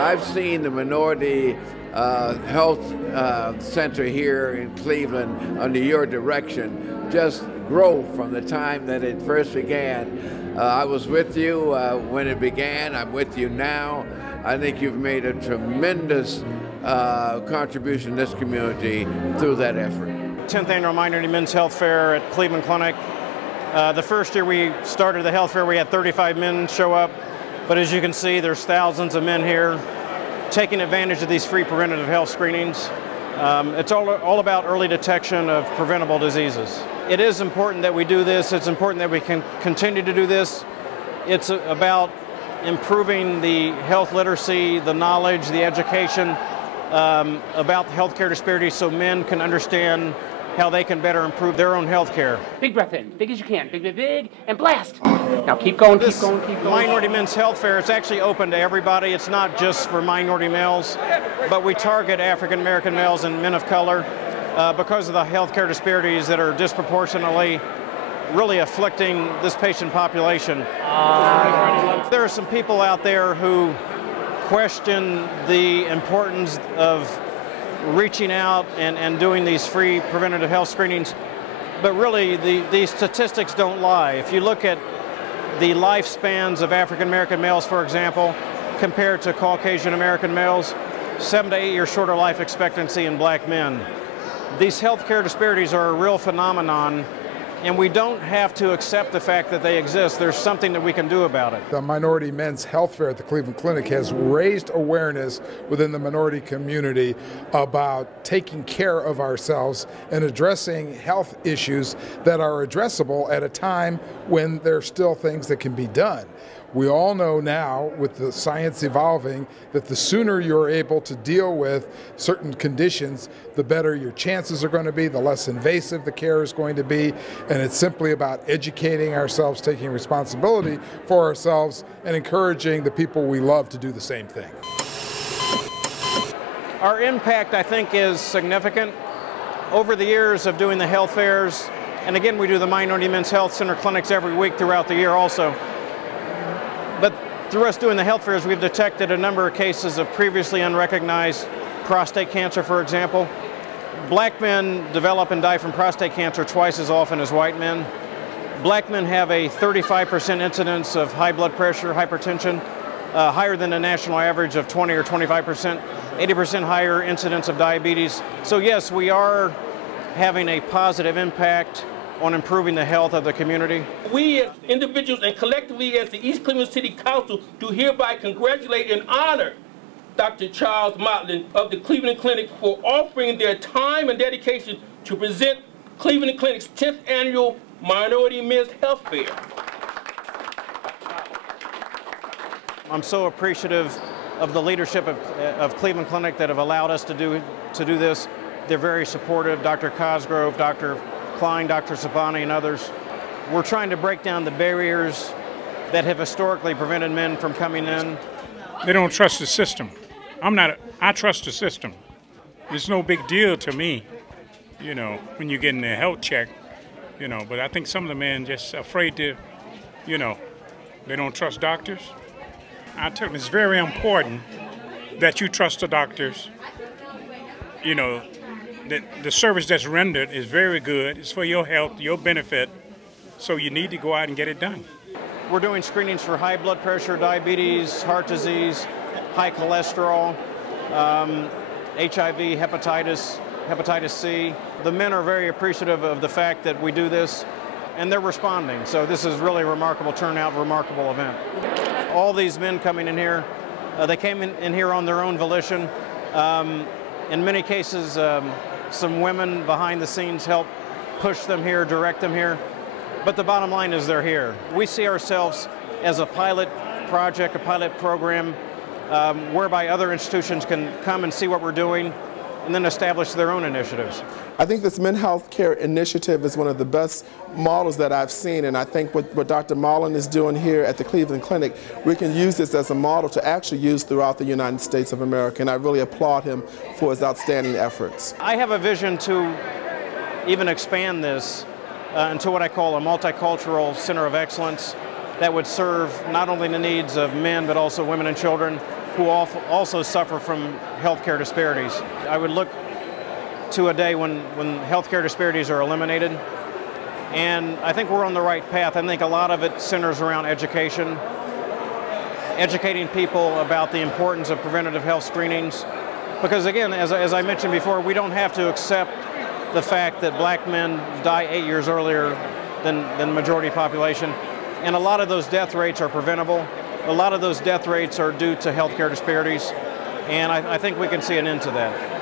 I've seen the minority health center here in Cleveland under your direction just grow from the time that it first began. I was with you when it began. I'm with you now. I think you've made a tremendous contribution to this community through that effort. 10th Annual Minority Men's Health Fair at Cleveland Clinic. The first year we started the health fair, we had 35 men show up. But as you can see, there's thousands of men here taking advantage of these free preventative health screenings. It's all about early detection of preventable diseases. It is important that we do this. It's important that we can continue to do this. It's about improving the health literacy, the knowledge, the education about the healthcare disparities so men can understand how they can better improve their own health care. Big breath in, big as you can, big, big, big, and blast. Now keep going, keep going, keep going. Minority Men's Health Fair, it's actually open to everybody. It's not just for minority males, but we target African American males and men of color because of the healthcare disparities that are disproportionately really afflicting this patient population. There are some people out there who question the importance of reaching out and doing these free preventative health screenings, but really these statistics don't lie. If you look at the lifespans of African American males, for example, compared to Caucasian American males, 7 to 8 years shorter life expectancy in black men. These healthcare disparities are a real phenomenon, and we don't have to accept the fact that they exist. There's something that we can do about it. The Minority Men's Health Fair at the Cleveland Clinic has raised awareness within the minority community about taking care of ourselves and addressing health issues that are addressable at a time when there's still things that can be done. We all know now, with the science evolving, that the sooner you're able to deal with certain conditions, the better your chances are going to be, the less invasive the care is going to be, and it's simply about educating ourselves, taking responsibility for ourselves, and encouraging the people we love to do the same thing. Our impact, I think, is significant. Over the years of doing the health fairs, and again, we do the Minority Men's Health Center clinics every week throughout the year also. But through us doing the health fairs, we've detected a number of cases of previously unrecognized prostate cancer, for example. Black men develop and die from prostate cancer twice as often as white men. Black men have a 35% incidence of high blood pressure, hypertension, higher than the national average of 20 or 25%, 80% higher incidence of diabetes. So yes, we are having a positive impact on improving the health of the community. We as individuals and collectively as the East Cleveland City Council do hereby congratulate and honor Dr. Charles Modlin of the Cleveland Clinic for offering their time and dedication to present Cleveland Clinic's 10th Annual Minority Men's Health Fair. I'm so appreciative of the leadership of Cleveland Clinic that have allowed us to do this. They're very supportive, Dr. Cosgrove, Dr. Klein, Dr. Sabani, and others. We're trying to break down the barriers that have historically prevented men from coming in. They don't trust the system. I trust the system. It's no big deal to me, you know, when you're getting a health check, you know, but I think some of the men just afraid to, you know, they don't trust doctors. I tell them it's very important that you trust the doctors, you know. The service that's rendered is very good. It's for your health, your benefit, so you need to go out and get it done. We're doing screenings for high blood pressure, diabetes, heart disease, high cholesterol, HIV, hepatitis C. The men are very appreciative of the fact that we do this, and they're responding. So this is really a remarkable turnout, remarkable event. All these men coming in here, they came in here on their own volition. In many cases, some women behind the scenes help push them here, direct them here. But the bottom line is they're here. We see ourselves as a pilot project, a pilot program, whereby other institutions can come and see what we're doing and then establish their own initiatives. I think this men's health care initiative is one of the best models that I've seen, and I think what Dr. Modlin is doing here at the Cleveland Clinic, we can use this as a model to actually use throughout the United States of America, and I really applaud him for his outstanding efforts. I have a vision to even expand this into what I call a multicultural center of excellence that would serve not only the needs of men but also women and children who who also suffer from healthcare disparities. I would look to a day when healthcare disparities are eliminated, and I think we're on the right path. I think a lot of it centers around education, educating people about the importance of preventative health screenings, because again, as I mentioned before, we don't have to accept the fact that black men die 8 years earlier than the majority population, and a lot of those death rates are preventable. A lot of those death rates are due to healthcare disparities, and I think we can see an end to that.